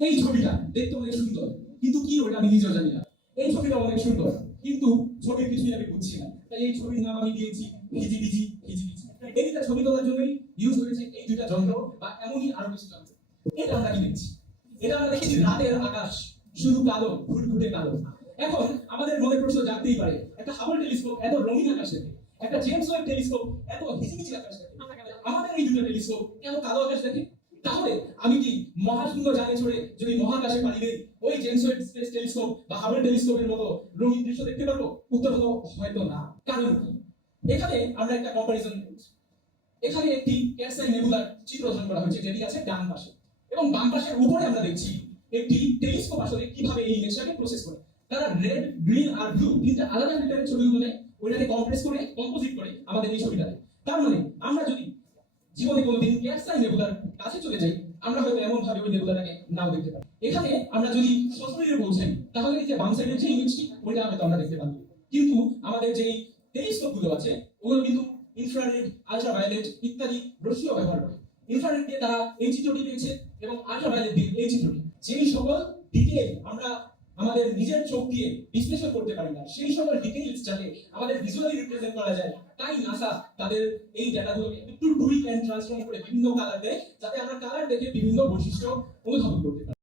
এই ছবিটা দেখতে অনেক সুন্দর, কিন্তু কি ওটা আমি নিজেও জানি না। এই ছবিটা অনেক সুন্দর, কিন্তু ছবির কিছুই আমি বুঝছি না। তাই এই ছবির নাম আমি দিয়েছি হিজিবিজি হিজিবিজি। এই দুটা ছবি তোলার জন্যই ইউজ হয়েছে এই দুইটা যন্ত্র, বা এমনই আরো কিছু যন্ত্র। এটা আমরা কি দেখছি? এটা আমরা দেখছি রাতের আকাশ শুধু কালো, ঘুটঘুটে কালো। এখন আমাদের মনে প্রশ্ন জাগতেই পারে, একটা হাবল টেলিস্কোপ এত রঙিন আকাশ দেখে, একটা জেমস ওয়েব টেলিস্কোপ এত হিজিবিজি আকাশ দেখে, আমাদের এই দুটো টেলিস্কোপ এত কালো আকাশ দেখে। তাহলে আমি কি মহাশূন্য যানে চড়ে যদি মহাকাশে পাড়ি দেই, ওই জেমস ওয়েব স্পেস টেলিস্কোপ বা হাবল টেলিস্কোপের মতো রঙিন দৃশ্য দেখতে পারবো? উত্তর হলো হয়তো না। কারণ কি? এখানে আমরা একটা কম্পারিজন করছি। এখানে একটি ক্যালসাইন নেবুলার চিত্র অর্জন করা হয়েছে, যেটি আছে ডান পাশে, এবং বাম পাশের উপরে আমরা দেখছি একটি টেলিস্কোপ আসলে কিভাবে এই ইমেজটাকে প্রসেস করে। তারা রেড, গ্রিন আর ব্লু তিনটা আলাদা ফিল্টারের ছবিগুলো নেয়, ওইটাকে কম্প্রেস করে কম্পোজিট করে আমাদের এই ছবিটা দেয়। তার মানে আমরা যদি জীবনে কোনোদিন ক্যালসাইন নেবুলার কাছে চলে যাই, আমরা হয়তো এমন ভাবে ওই নেবুলাটাকে নাও দেখতে পারি। এখানে আমরা যদি সশরীরে পৌঁছাই, তাহলে এই যে বাম সাইডের যে ইমেজটি, ওইটা হয়তো আমরা দেখতে পাবো। কিন্তু আমাদের যেই টেলিস্কোপ গুলো আছে, ওগুলো কিন্তু ইনফ্রারেড, আল্ট্রাভায়োলেট ইত্যাদি রশ্মিও ব্যবহার করে। ইনফ্রারেড দিয়ে তারা এই চিত্রটি পেয়েছে, এবং আল্ট্রাভায়োলেট দিয়ে এই চিত্রটি। যেই সকল ডিটেইল আমরা আমাদের নিজের চোখ দিয়ে বিশ্লেষণ করতে পারি না, সেই সকল ডিটেইলস যাতে আমাদের ভিজুয়ালি রিপ্রেজেন্ট করা যায়, তাই নাসা তাদের এই ডেটাগুলোকে একটু টুইক এন্ড ট্রান্সফর্ম করে বিভিন্ন কালার দেয়, যাতে আমরা কালার দেখে বিভিন্ন বৈশিষ্ট্য অনুধাবন করতে পারি।